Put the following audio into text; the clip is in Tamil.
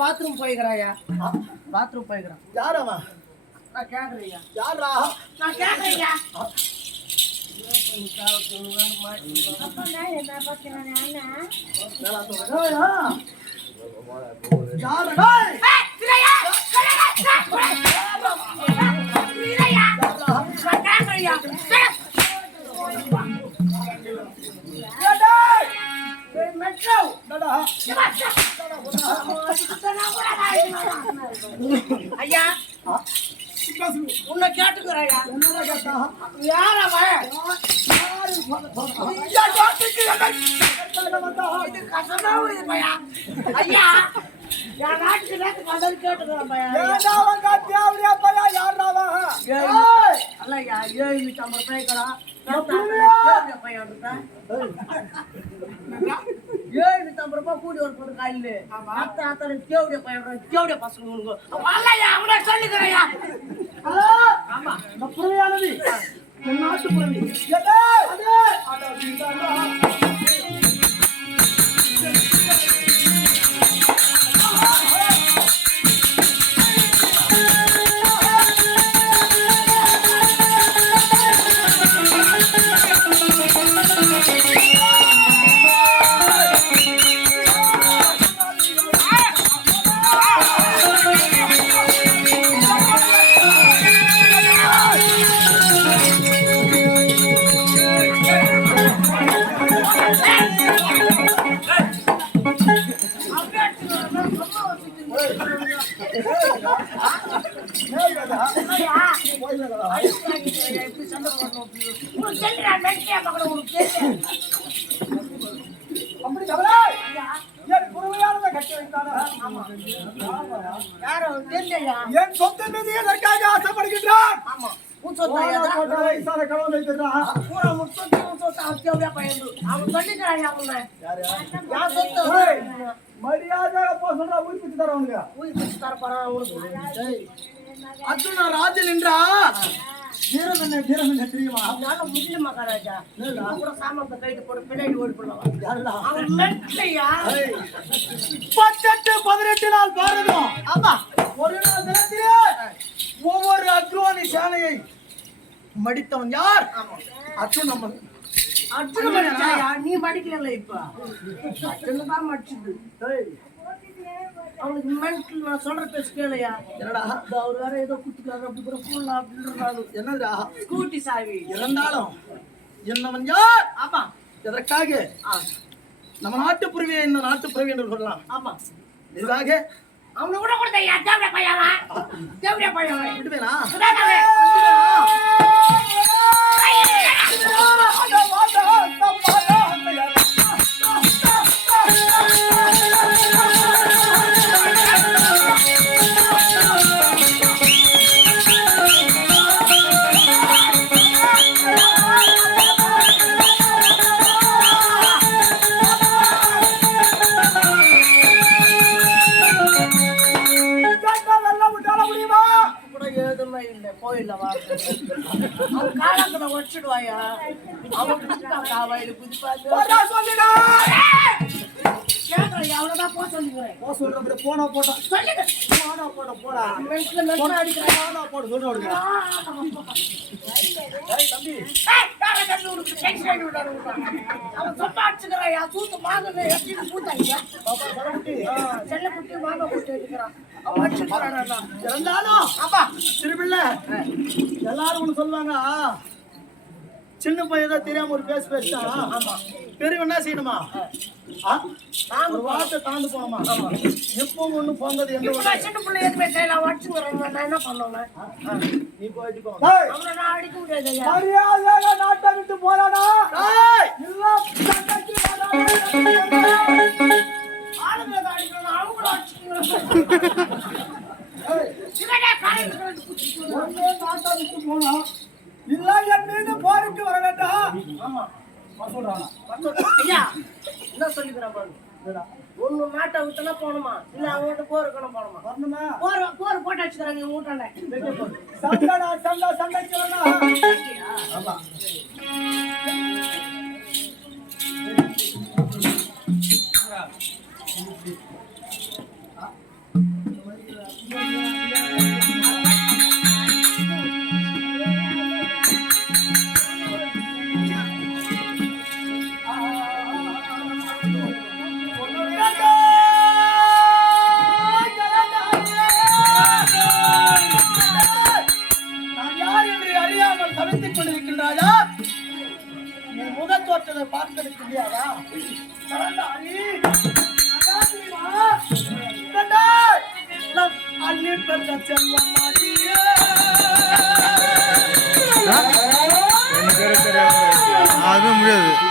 பாத்ரூம் போய்க்கிறாயா? பாத்ரூம் போய்க்கிறான். யாரவா? நான் கேக்குறீங்க. யாரா? நான் கேக்குறீங்க. ஐயா உன்னை கேட்டுக்கிறாயா? யாரவ? ஐயா என் நாட்டுக்கு நேற்று கதல் கேட்டுக்கிறேன் பையா. அல்லையா 750 ரூபாய்க்கடா பையன் 750 ரூபாய் கூடி ஒரு பொருள் காயில அத்தனை தேவடிய பையன் தேவடிய பசங்க அவனை சொல்லிக்கிறையா? ஆமா புறவையானது நாட்டு புறவி என் சொந்த மீது எதற்காக ஆசைப்படுகின்றான்? அர்ஜுனா ராஜன் என்றா தெரியுமா? முஸ்லிம் மகாராஜா சாமத்தை கைட்டு போட்டு பின்னாடி ஓடி போடலாம். 18 நாள் பாரதம். ஆமா ஒரு நாள் தினத்திலே ஒவ்வொரு அக்ரோனி சேனையை மடித்தவன் யார்? அர்ஜுன். நீ மடிக்கல இப்ப அர்ஜுன் தான் மடிச்சது. அவனுக்கு மென்டல் நான் சொல்ற பேச கேளையா? என்னடா அவர் வேற ஏதோ குத்துக்காரு அப்படின்னு என்னடா ஸ்கூட்டி சாவி இருந்தாலும் என்னவன் யார்? ஆமா எதற்காக நம்ம நாட்டு புறவியை இந்த நாட்டு புறவி என்று சொல்லலாம். ஆமா இதுக்காக அவனை கூட கொடுத்த தேவடைய பையவா தேவடைய பையவா விட்டுவேனா? வச்சிடுவாயா அவன் குதிப்பாங்க அவ்வளவுதான் போக சொல்லுங்க. போனா போட்டா போடா போட சொல்ற அவன் சொன்னா அடிச்சுக்கிறாயா தூத்து மாங்க செல்ல குட்டி மாங்க குட்டி எடுக்கிறான். இருந்தாலும் திரும்பில்ல எல்லாரும் ஒண்ணு சொல்லுவாங்க, சின்ன பையன் தான் தெரியாம ஒரு பேசிட்டான். பெரியவன் என்ன செய்யணுமா? ஒரு வார்த்தை தாண்டு போனோமா? எப்போ ஒண்ணு போனது சின்ன பிள்ளை எதுவுமே செய்யலாம் வச்சுக்கிறேன். நான் என்ன பண்ணுவேன்? நீ போயிட்டு நான் அடிக்க முடியாது. நாட்டை விட்டு போறானா? இல்ல என் மீது போருக்கு வர வேண்டாம். ஐயா என்ன சொல்லிக்கிறேன்? ஒண்ணு நாட்டை விட்டுனா போகணுமா இல்ல அவங்க போருக்கணும் போகணுமா? வரணுமா? போர் போட்டு வச்சுக்கிறாங்க ஊட்டாண்ட சண்டைக்கு வரணும். முடியாதா? கலந்தாரி, நகாதிவா, கண்டாய், நம் அள்ளி பெற்ற செல்வம் மாதிரியே. அதுவும் முடியாது.